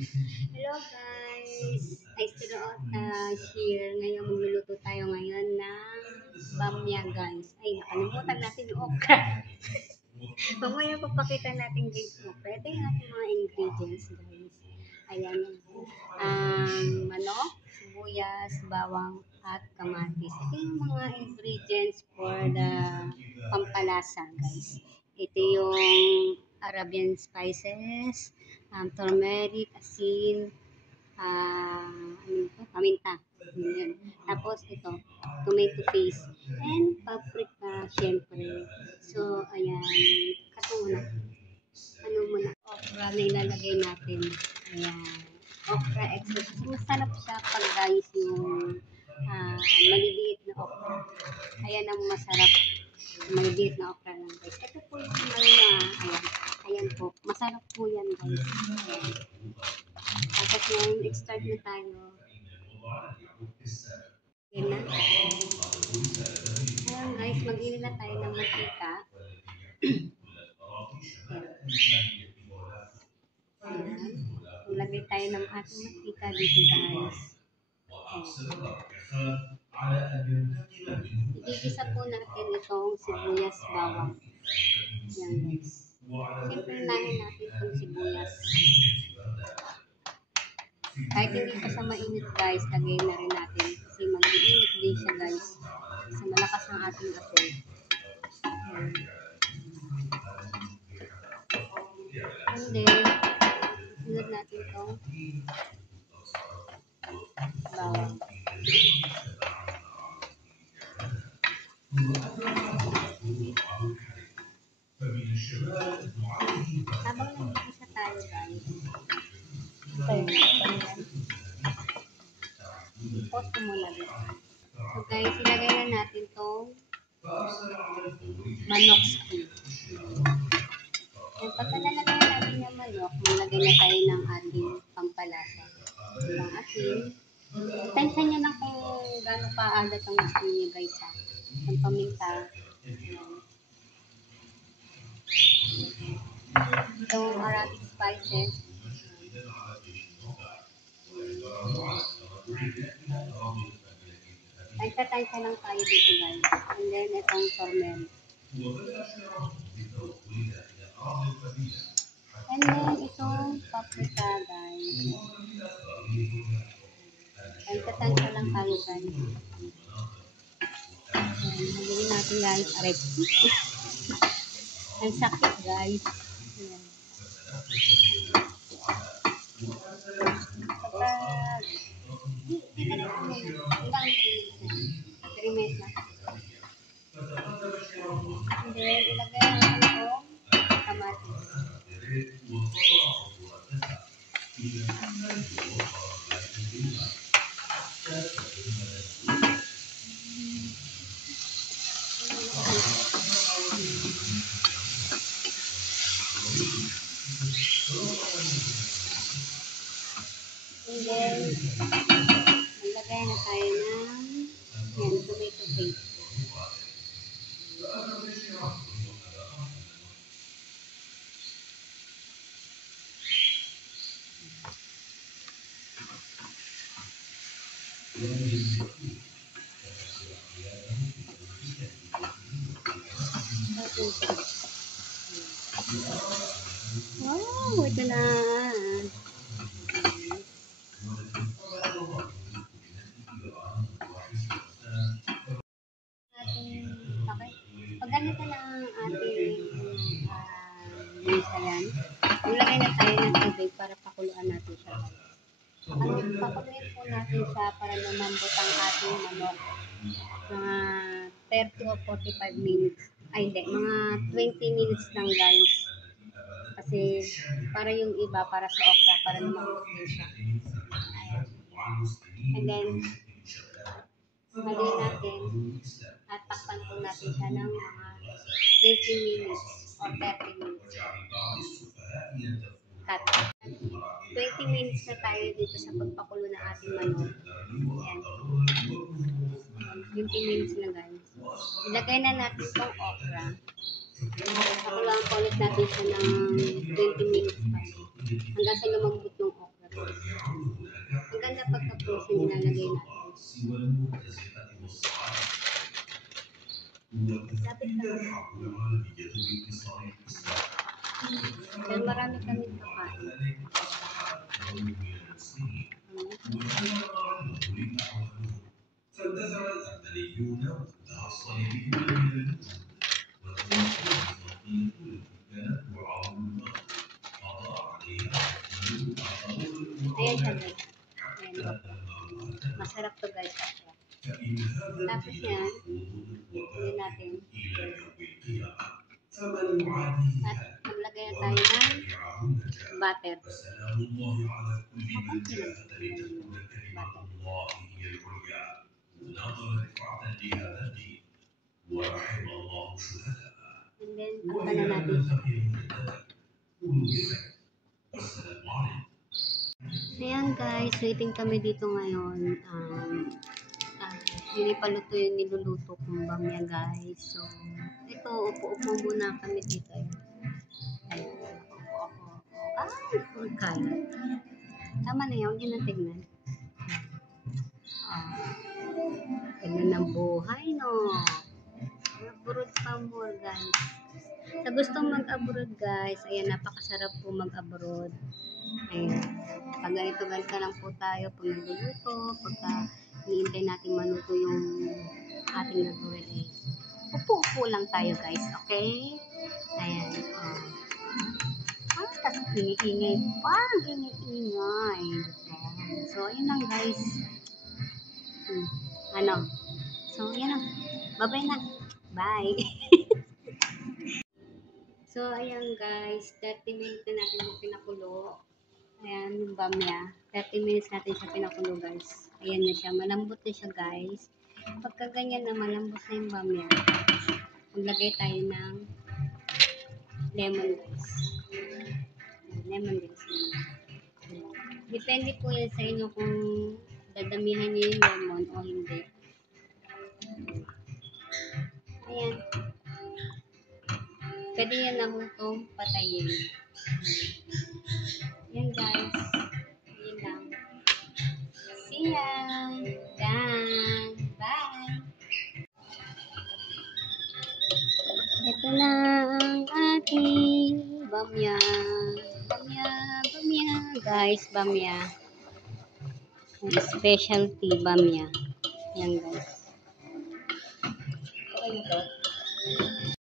Hello guys! Nice to know here. Ngayon magluluto tayo ngayon ng bamya guys. Ay, nakalimutan natin yung okra. Mamaya papakita natin guys yung okra. Ito yung ating mga ingredients guys. Ayan. Manok, sibuyas, bawang, at kamatis. Ito yung mga ingredients for the pampalasa guys. Ito yung Arabian spices, turmeric, asin, paminta. Yun. Tapos ito, tomato paste, and paprika, syempre. So, ayan, kato muna. Ano muna, okra na ilalagay natin. Ayan, okra extra. So, masarap siya pag guys yung maliliit na okra. Ayan ang masarap. Maliliit na okra lang guys. Ito po yung ayan. Ayan po. Masarap po yan guys. Ayan. Tapos ngayon, start na tayo. Ayan na. Ayan guys, mag-init na tayo ng mantika. Ayan. Maglagay tayo ng ating mantika dito guys. Igigisa po natin itong sibuyas bawang. Ayan guys. Siyempre nahin natin itong sibuyas. Kahit hindi pa sa mainit guys, lagay na rin natin. Kasi mag-iinit din siya guys. Kasi malakas ang ating apoy. And then, sunod natin itong bawang. Habang nag-iisa tayo guys, post ko muna dito. So guys, ilagay na natin itong manok skin. And pagka nalagay natin yung manok, malagay na tayo ng ating pampalasa. Ang asin. Tensa nyo na kung gano'ng kaalat ang gusto nyo guys ha. Ang paminta. Itong Arabic spices. Tansya-tansya lang tayo dito guys. And then itong turmeric. And then itong paprika guys. Tansya-tansya lang tayo guys. Nagawin natin guys. Aray. Ang sakit guys. Ayan. And then, ilagay natin itong kamatis. And then, maglagay na tayo ng tomato paste. Wow, ito na. Pag ganito na ang ating minsalan, maglagay na tayo ng tubig para pakuluan natin siya. Pakuluin po natin siya para lumambot ang ating manok. Mga 30 o 45 minutes. Ay hindi, mga 20 minutes lang guys. Kasi para yung iba, para sa okra, para lumambot din siya. Ayan. And then, lagay natin at takpan po natin siya ng mga 20 minutes or 30 minutes. Cut. 20 minutes na tayo dito sa pagpakulo ng ating manok. Ayan. 20 minutes na guys. Ilagay na natin itong okra. Pakuluan po ulit natin siya ng 20 minutes pa. Hanggang sa lumambot yung okra. yung nilalagay natin. Lapit na. Pero marami kami kakain. Ayan siya guys. Ayan. Masarap to guys. Tapos yan, hindi natin. At maglagay na tayo ng butter. Makunti lang. Butter. And then, takpan na natin siya. Ayan guys, waiting kami dito ngayon. Hindi pa luto yung niluluto kong bamya guys. So, ito, upo-upo muna kami dito. Ayan, upo-upo. Ay, full kalat. Tama na yun, yun ang tignan. Ganun ang buhay, no? Abroad pa more guys. Sa gustong mag-abroad guys, ayan, napakasarap po mag-abroad. Ayan. Pag ganito lang po tayo pag nagluluto, pagka hinihintay natin maluto yung ating gagawin eh. Upo-upo lang tayo guys, okay? Ayan. Tapos iniingay pa, iniingay. So, ayun lang guys. So, yan na. Bye-bye na. Bye. So, ayan guys. 30 minutes na natin yung pinakulo. Ayan, yung bamya. 30 minutes natin siya pinakulo guys. Ayan na siya. Malambot na siya guys. Pagka ganyan na malambot na yung bamya, maglagay tayo ng lemon guys. Lemon guys. Depende po yan sa inyo kung dadamihan niyo yung lemon o hindi. Ayan. Pwede yan na itong patayin. Yan guys. Yan lang. See ya. Done. Bye. Ito na ang ating bamya. Bamya. Guys, bamya. Specialty bamya. Yan guys. Okay na to.